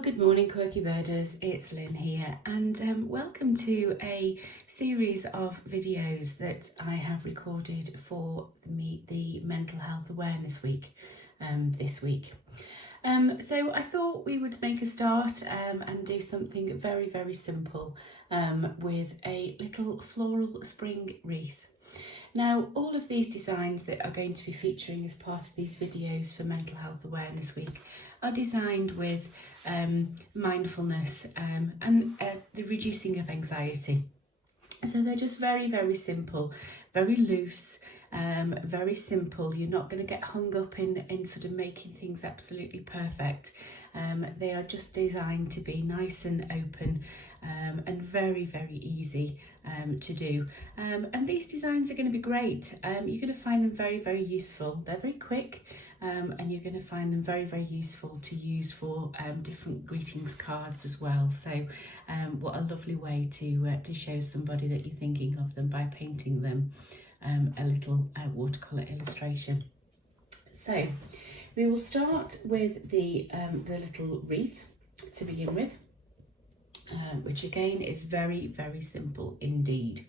Well, good morning, Quirky Birders. It's Lynn here, and welcome to a series of videos that I have recorded for the Mental Health Awareness Week this week. So I thought we would make a start and do something very, very simple with a little floral spring wreath. Now, all of these designs that are going to be featuring as part of these videos for Mental Health Awareness Week are designed with mindfulness and the reducing of anxiety. So they're just very, very simple, very loose, very simple. You're not going to get hung up in sort of making things absolutely perfect. They are just designed to be nice and open and very, very easy to do. And these designs are going to be great. You're going to find them very, very useful. They're very quick. And you're going to find them very, very useful to use for different greetings cards as well. So what a lovely way to show somebody that you're thinking of them by painting them a little watercolor illustration. So we will start with the little wreath to begin with, which again is very, very simple indeed.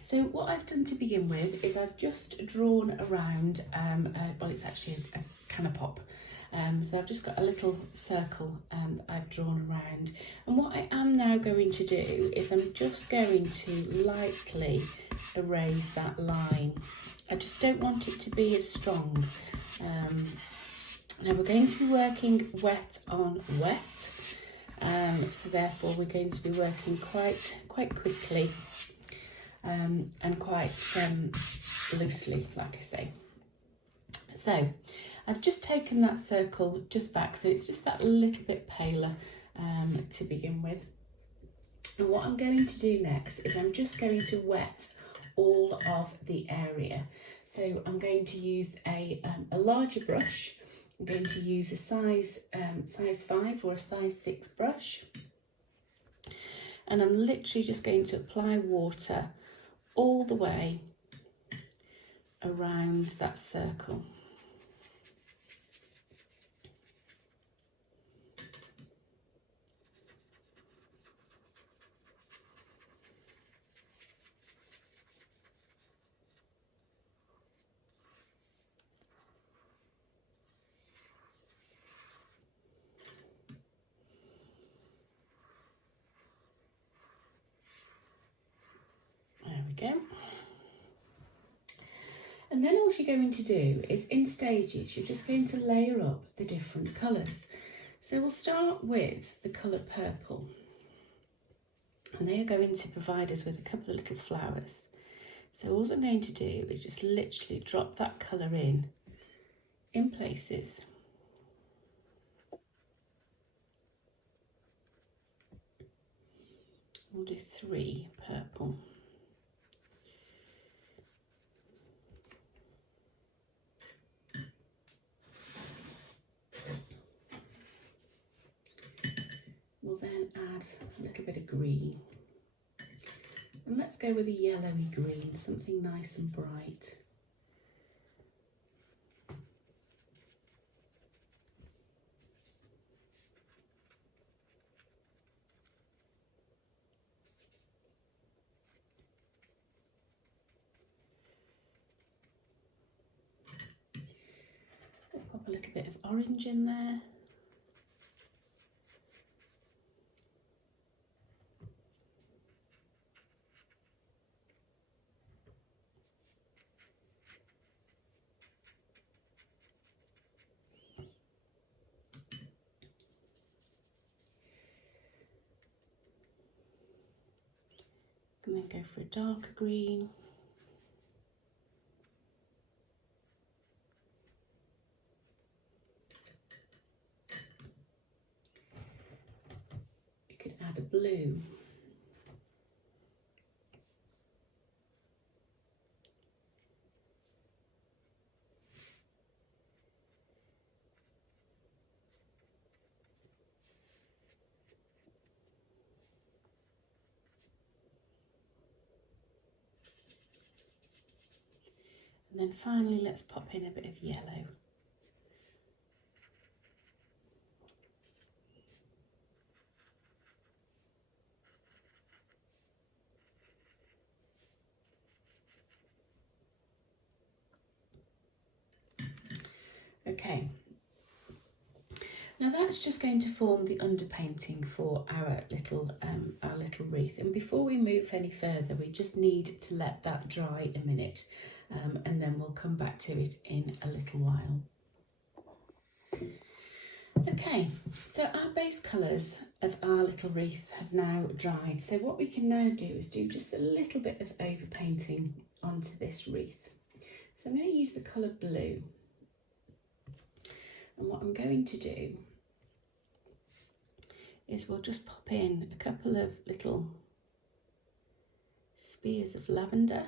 So what I've done to begin with is I've just drawn around, well, it's actually a can of pop. So I've just got a little circle that I've drawn around. And what I am now going to do is I'm just going to lightly erase that line. I just don't want it to be as strong. Now we're going to be working wet on wet. So therefore we're going to be working quite quickly. And quite loosely, like I say. So I've just taken that circle just back, so it's just that little bit paler to begin with. And what I'm going to do next is I'm just going to wet all of the area. So I'm going to use a larger brush. I'm going to use a size 5 or a size 6 brush. And I'm literally just going to apply water all the way around that circle. There we go. And then all you're going to do is in stages, you're just going to layer up the different colours. So we'll start with the colour purple. And they are going to provide us with a couple of little flowers. So all I'm going to do is just literally drop that colour in places. We'll do 3 purple. We'll then add a little bit of green. And let's go with a yellowy green, something nice and bright. We'll pop a little bit of orange in there. And then go for a darker green. You could add a blue. And then finally, let's pop in a bit of yellow. Okay, now that's just going to form the underpainting for our little wreath. And before we move any further, we just need to let that dry a minute, and then we'll come back to it in a little while. Okay, so our base colours of our little wreath have now dried. So what we can now do is do just a little bit of overpainting onto this wreath. So I'm going to use the colour blue. And what I'm going to do is we'll just pop in a couple of little spears of lavender.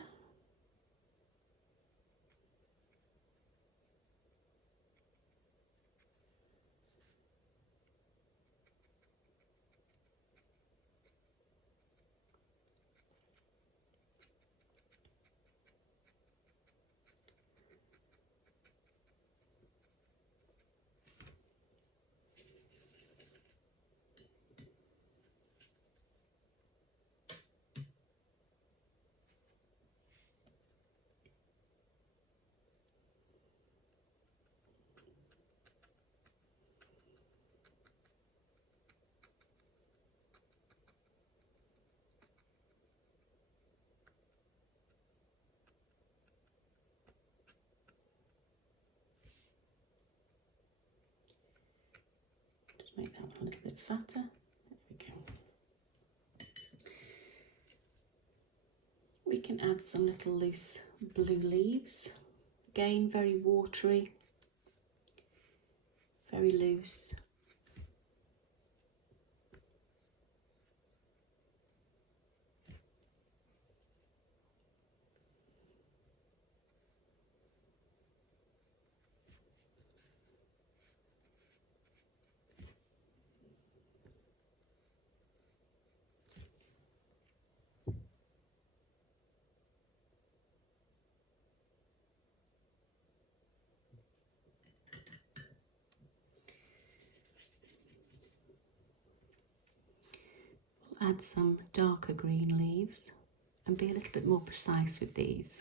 Just make that one a little bit fatter. There we go. We can add some little loose blue leaves. Again, very watery, very loose. Add some darker green leaves and be a little bit more precise with these.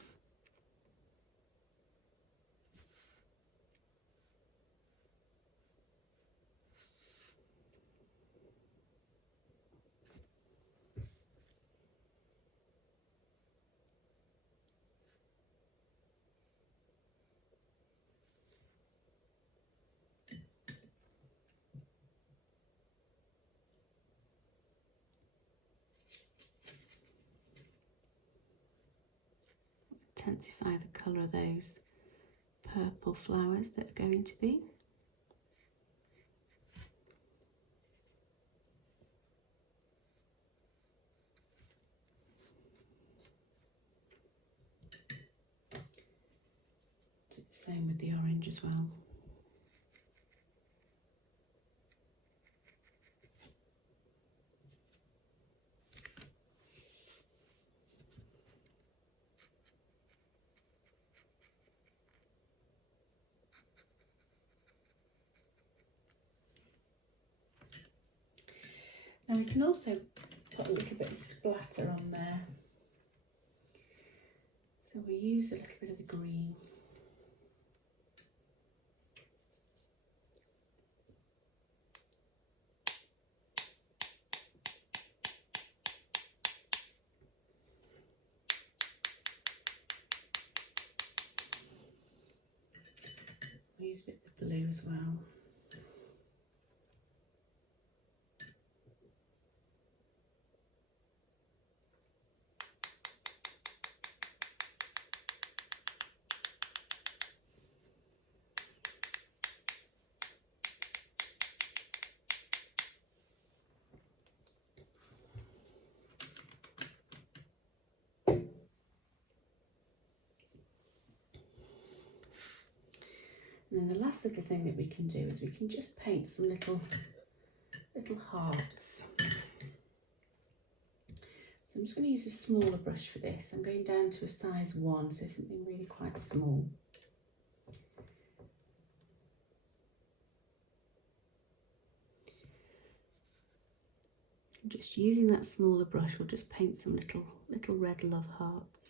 Intensify the colour of those purple flowers that are going to be. Do the same with the orange as well. Now we can also put a little bit of splatter on there. So we use a little bit of the green. We use a bit of the blue as well. And then the last little thing that we can do is we can just paint some little hearts. So I'm just going to use a smaller brush for this. I'm going down to a size 1, so something really quite small. Just using that smaller brush, we'll just paint some little red love hearts.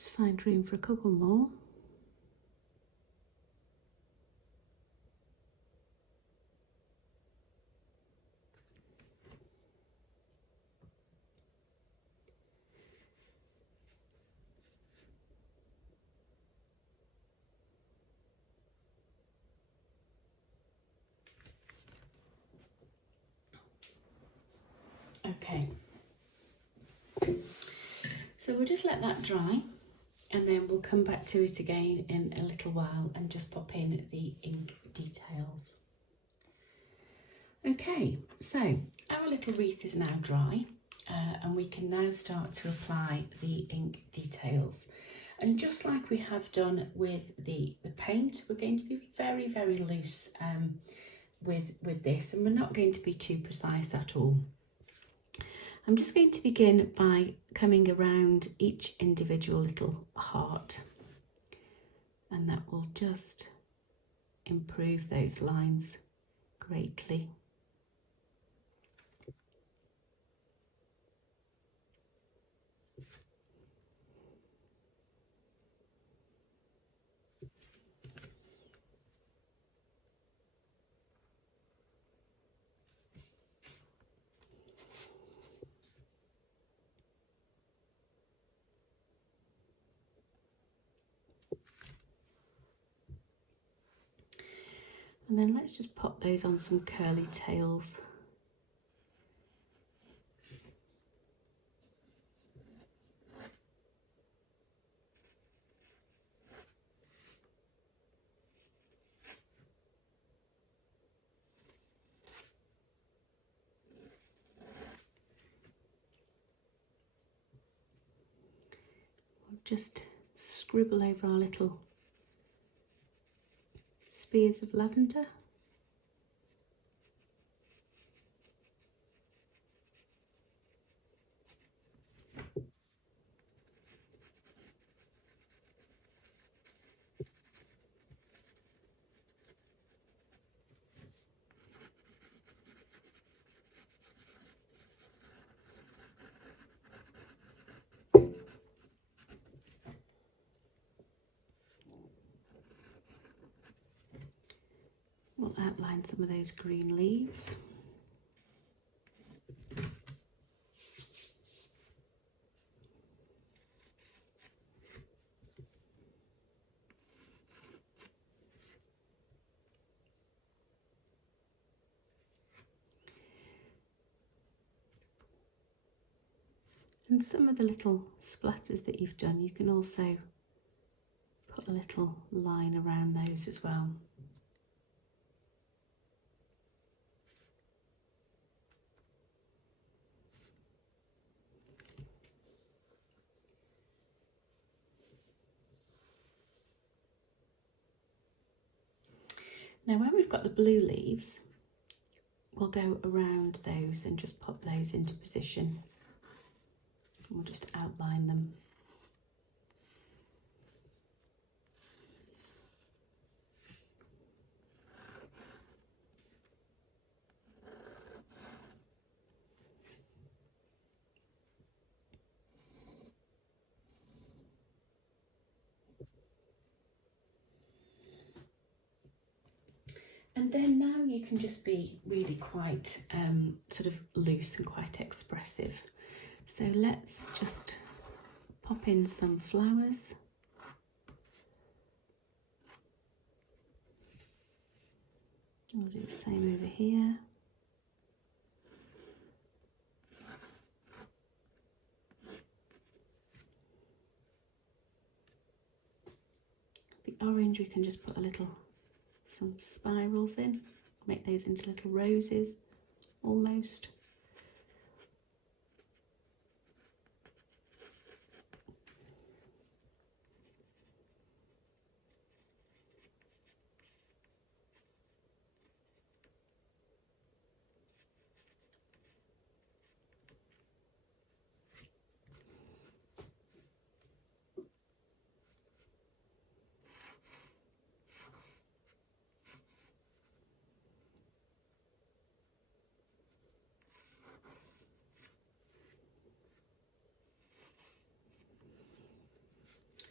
just find room for a couple more. Okay, so we'll just let that dry and then we'll come back to it again in a little while and just pop in the ink details. Okay, so our little wreath is now dry and we can now start to apply the ink details. And just like we have done with the paint, we're going to be very, very loose with this, and we're not going to be too precise at all. I'm just going to begin by coming around each individual little heart, and that will just improve those lines greatly. And then let's just pop those on some curly tails. We'll just scribble over our little spears of lavender. We'll outline some of those green leaves. And some of the little splatters that you've done, you can also put a little line around those as well. Now when we've got the blue leaves, we'll go around those and just pop those into position. We'll just outline them. And then now you can just be really quite sort of loose and quite expressive. So let's just pop in some flowers. We'll do the same over here. The orange we can just put some spirals in, make those into little roses almost.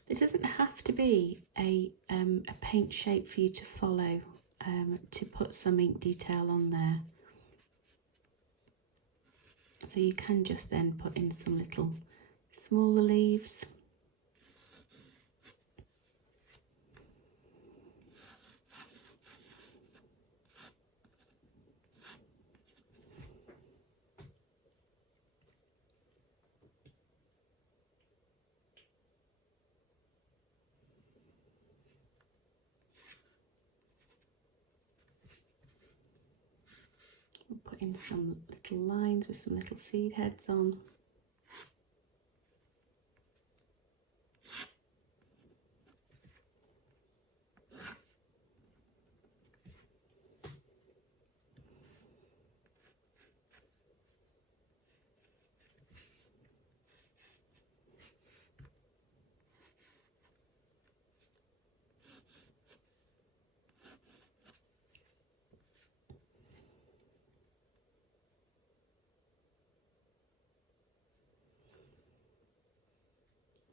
There doesn't have to be a paint shape for you to follow to put some ink detail on there. So you can just then put in some little smaller leaves. We'll put in some little lines with some little seed heads on.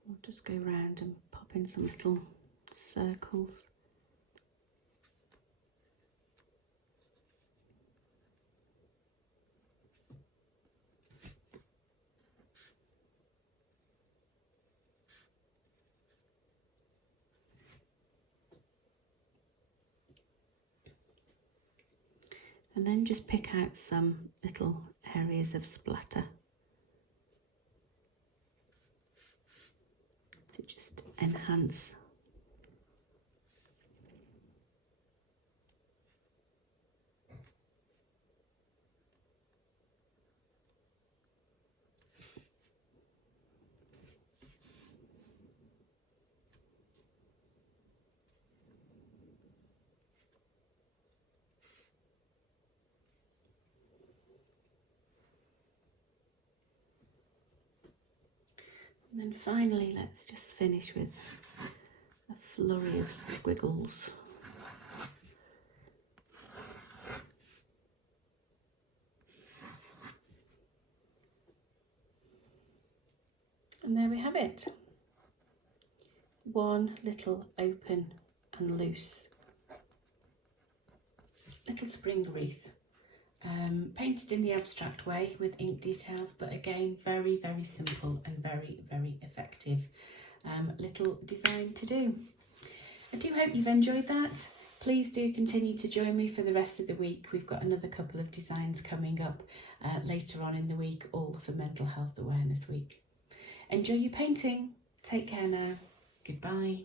We'll just go round and pop in some little circles. And then just pick out some little areas of splatter to just enhance. And then finally, let's just finish with a flurry of squiggles. And there we have it. One little open and loose little spring wreath. Painted in the abstract way with ink details, but again, very, very simple and very, very effective little design to do. I do hope you've enjoyed that. Please do continue to join me for the rest of the week. We've got another couple of designs coming up later on in the week, all for Mental Health Awareness Week. Enjoy your painting. Take care now. Goodbye.